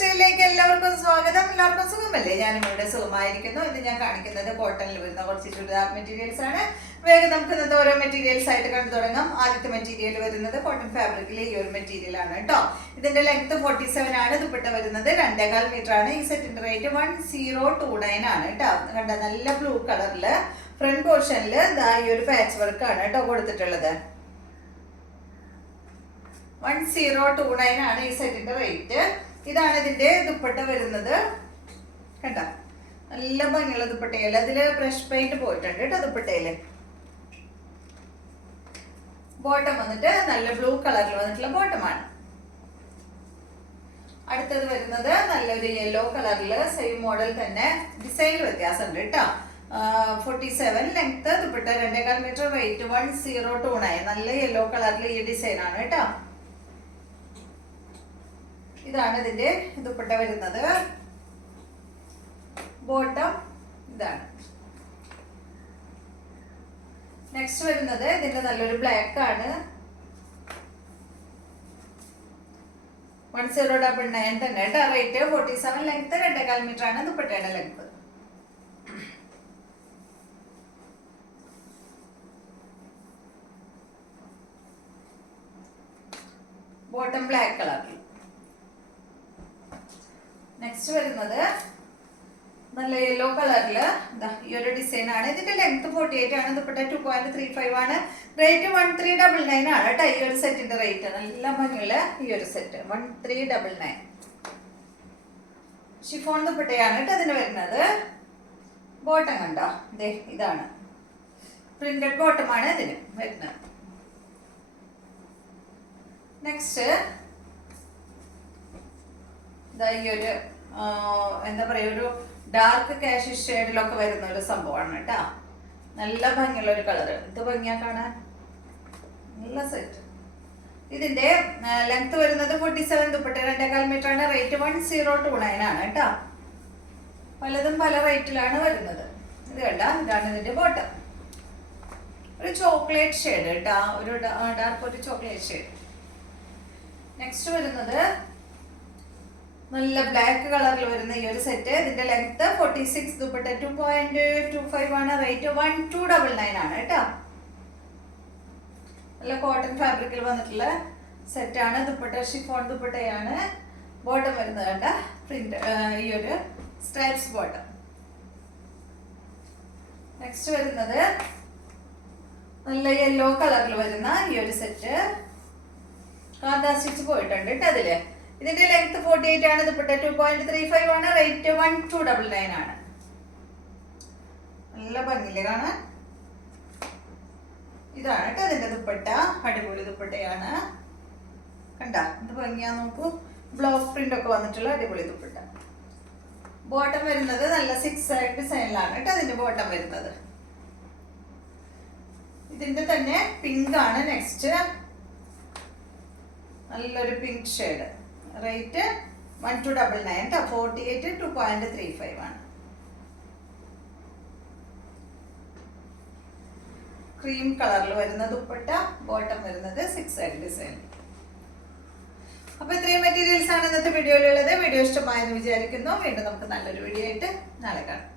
സ്റ്റൈലിലേക്ക് എല്ലാവർക്കും സ്വാഗതം. എല്ലാവർക്കും സുഖമല്ലേ? ഞാനും ഇവിടെ സുഖമായിരിക്കുന്നു. ഇന്ന് ഞാൻ കാണിക്കുന്നത് കോട്ടണിൽ വരുന്ന കുറച്ച് ചുരിദാർ മെറ്റീരിയൽസ് ആണ്. വേഗം നമുക്ക് ഇന്നത്തെ ഓരോ മെറ്റീരിയൽസ് ആയിട്ട് കണ്ടു തുടങ്ങാം. ആദ്യത്തെ മെറ്റീരിയൽ വരുന്നത് കോട്ടൺ ഫാബ്രിക്കിലെ ഈ ഒരു മെറ്റീരിയൽ ആണ് കേട്ടോ. ഇതിന്റെ ലെങ്ത് 47 ആണ്. ദുപ്പട്ട വരുന്നത് 2.25 മീറ്റർ ആണ്. ഈ സെറ്റിന്റെ റേറ്റ് 1029 ആണ് കേട്ടോ. കണ്ട നല്ല ബ്ലൂ കളറില് ഫ്രണ്ട് പോർഷനിൽ ഈ ഒരു പാച്ച് വർക്ക് ആണ് കേട്ടോ കൊടുത്തിട്ടുള്ളത്. 1029 ആണ് ഈ സെറ്റിന്റെ റേറ്റ്. ഇതാണ് ഇതിന്റെ ദുപ്പട്ട വരുന്നത്. കണ്ട നല്ല ഭംഗിയുള്ള ദുപ്പട്ടയില് അതില് ബ്രഷ് പെയിന്റ് പോയിട്ടുണ്ട് കേട്ടോ. ദുപ്പട്ടയില് ബോട്ടം വന്നിട്ട് നല്ല ബ്ലൂ കളറിൽ വന്നിട്ടുള്ള ബോട്ടമാണ്. അടുത്തത് വരുന്നത് നല്ലൊരു യെല്ലോ കളറിൽ സെയിം മോഡൽ തന്നെ ഡിസൈനിൽ വ്യത്യാസമുണ്ട് കേട്ടോ. 47 ലെങ്ത് ദുപ്പട്ട 2.25 മീറ്റർ റേറ്റ് 1029. നല്ല യെല്ലോ കളറിൽ ഈ ഡിസൈൻ ആണ് കേട്ടോ. ഇതാണ് ഇതിന്റെ ദുപ്പട്ട വരുന്നത്. ബോട്ടം ഇതാണ്. നെക്സ്റ്റ് വരുന്നത് ഇതിന്റെ നല്ലൊരു ബ്ലാക്ക് ആണ്. 1099 തന്നെ കേട്ടോ. റേറ്റ് 47 ലെങ്ത് 2.25 മീറ്റർ ആണ് ദുപ്പട്ടയുടെ ലെങ്ത്. ബോട്ടം ബ്ലാക്ക് കളറിൽ. നെക്സ്റ്റ് വരുന്നത് നല്ല യെല്ലോ കളറില് ഈ ഒരു ഡിസൈൻ ആണ്. ഇതിന്റെ ലെങ്ത് 48 ആണ്. ദുപ്പട്ട 2.35 ആണ്. റേറ്റ് 1399 ആണ് കേട്ടോ. ഈ ഒരു സെറ്റിന്റെ റേറ്റ് നല്ല ഭംഗിയുള്ള ഈ ഒരു സെറ്റ് 1399. ഷിഫോൺ ദുപ്പട്ടയാണ് കേട്ടോ അതിന് വരുന്നത്. ബോട്ടം കണ്ടോ, ഇതാണ് പ്രിന്റഡ് ബോട്ടമാണ് ഇതിന് വരുന്നത്. നെക്സ്റ്റ് ഈ ഒരു എന്താ പറയാ ഒരു ഡാർക്ക് കാഷ് ഷെയ്ഡിലൊക്കെ വരുന്ന ഒരു സംഭവമാണ് കേട്ടോ. നല്ല ഭംഗിയുള്ള ഒരു കളറ്. ഇത് ഭംഗിയാ കാണാൻ. നല്ല സെറ്റ്. ഇതിന്റെ ലെങ്ത് വരുന്നത് 47. ദുപ്പട്ട 2.25 മീറ്റർ ആണ്. റേറ്റ് 1029 ആണ് കേട്ടോ. പലതും പല റേറ്റിലാണ് വരുന്നത്. ഇത് കണ്ട, ഇതാണ് ഇതിന്റെ ബോട്ടം. ഒരു ചോക്ലേറ്റ് ഷെയ്ഡ് കേട്ടോ. ഒരു ഡാർക്ക് ഒരു ചോക്ലേറ്റ് ഷെയ്ഡ്. നെക്സ്റ്റ് വരുന്നത് നല്ല ബ്ലാക്ക് കളറിൽ വരുന്ന ഈ ഒരു സെറ്റ്. ഇതിന്റെ ലെങ്ത് 46. ദുപ്പട്ട 2.25 ആണ്. റേറ്റ് 1299 ആണ് കേട്ടോ. നല്ല കോട്ടൺ ഫാബ്രിക്കിൽ വന്നിട്ടുള്ള സെറ്റാണ്. ദുപ്പട്ട ഷിഫോൺ ദുപ്പട്ടയാണ്. ബോട്ടം വരുന്നത് കണ്ട പ്രിന്റ് ഈ ഒരു സ്ട്രൈപ്സ് ബോട്ടം. നെക്സ്റ്റ് വരുന്നത് നല്ല യെല്ലോ കളറിൽ വരുന്ന ഈ ഒരു സെറ്റ്. കാന്താ സ്റ്റിച്ച് പോയിട്ടുണ്ട് കേട്ടോ അതില്. ഇതിന്റെ ലെങ്ത് 48 ആണ്. ദുപ്പട്ട 2.35 ആണ്. റേറ്റ് 1299 ആണ്. നല്ല ഭംഗിയില്ലേ കാണാൻ. ഇതാണ് കേട്ടോ അതിന്റെ ദുപ്പട്ട. അടിപൊളി ദുപ്പട്ടയാണ്. കണ്ട ഇത് ഭംഗിയാ നോക്കൂ. ബ്ലോക്ക് പ്രിന്റ് ഒക്കെ വന്നിട്ടുള്ള അടിപൊളി ദുപ്പട്ട. ബോട്ടം വരുന്നത് നല്ല 6 ഡിസൈനിലാണ് കേട്ടോ അതിന്റെ ബോട്ടം വരുന്നത്. ഇതിന്റെ തന്നെ പിങ്ക് ആണ് നെക്സ്റ്റ്. നല്ലൊരു പിങ്ക് ഷെയ്ഡ്. റേറ്റ് 1299 കേട്ടോ. 48 2.35 ആണ്. ക്രീം കളറിൽ വരുന്ന ദുപ്പട്ട. ബോട്ടം വരുന്നത് 6 ഡിസൈൻ. അപ്പൊ ഇത്രയും മെറ്റീരിയൽസ് ആണ് ഇന്നത്തെ വീഡിയോയിലുള്ളത്. വീഡിയോ ഇഷ്ടമായെന്ന് വിചാരിക്കുന്നു. വീണ്ടും നമുക്ക് നല്ലൊരു വീഡിയോ ആയിട്ട് നാളെ കാണാം.